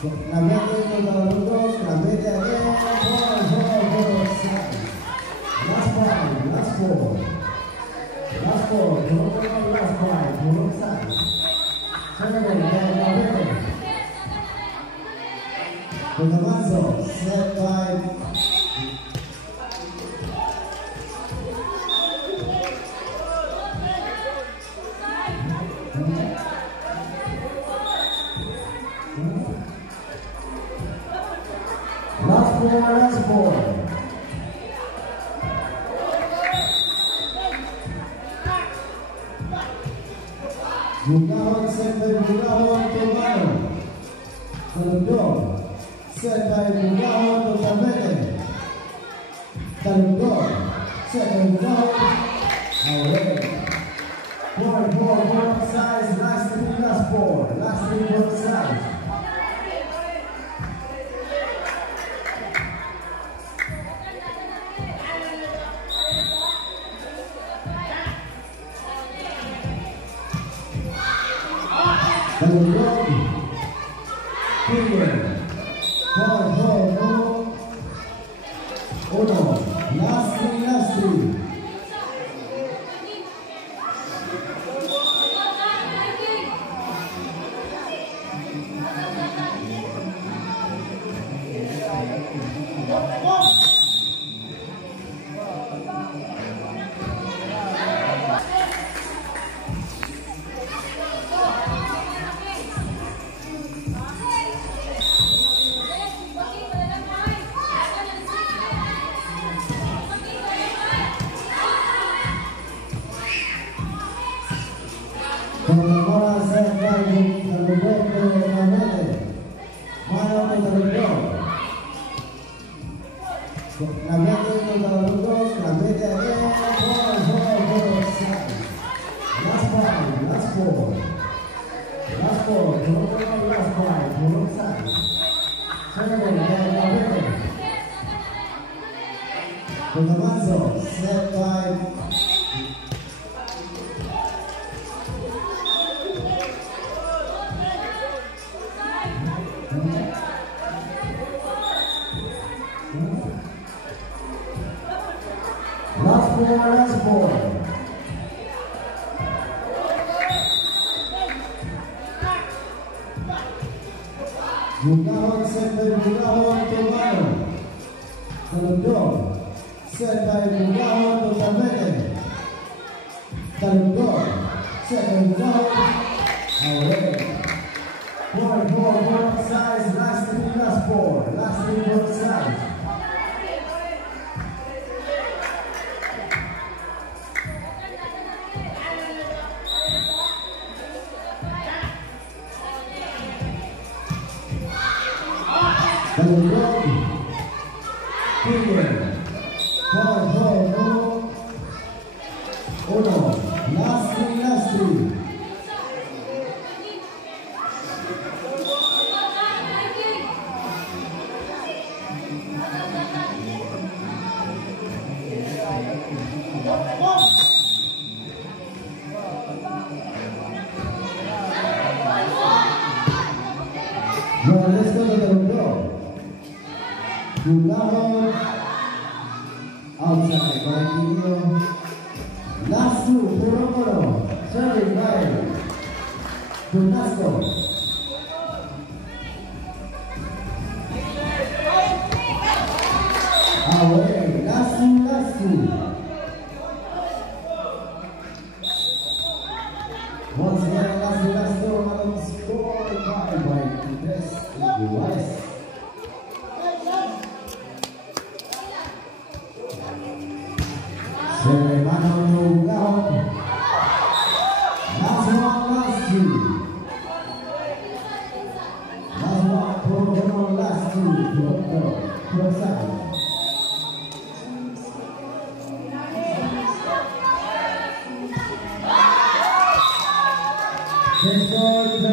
La mete contra los dos, la mete again, four, side. Last five, last four. Last four, last five, one side. Second, la mete. Con the mazzo, set by last four. Jugado sempre jugado Antomano. Talundor. Sempre jugado totalmente. Talundor. Sempre jugado. Away. Four sides. Last four. Last three, four sides. Talundor. Finger. Four, uno. Last three. Con la bola se va al bordo de la mete. Mano de Talundor. La mete contra los dos, la mete again, four, side. Last five, last four. Last four, last five, one side. Second, la mete. Con the mazzo, set by last four. Jugado sempre jugado Antomano. Talundor. Sempre jugado totalmente. Talundor. Sempre jugado. Away. Four sides. Last four. Last three, four sides. Talundor. Finger. Four, uno. Last three. Bueno, esto lo Talundor. Jugado outside, correctivo. Last two, Puro. Serving by Tunasco. Away, last two. Once again, last two, Madam score by Tres iguales. Se van a un lugar. Last two. Last two. Last two.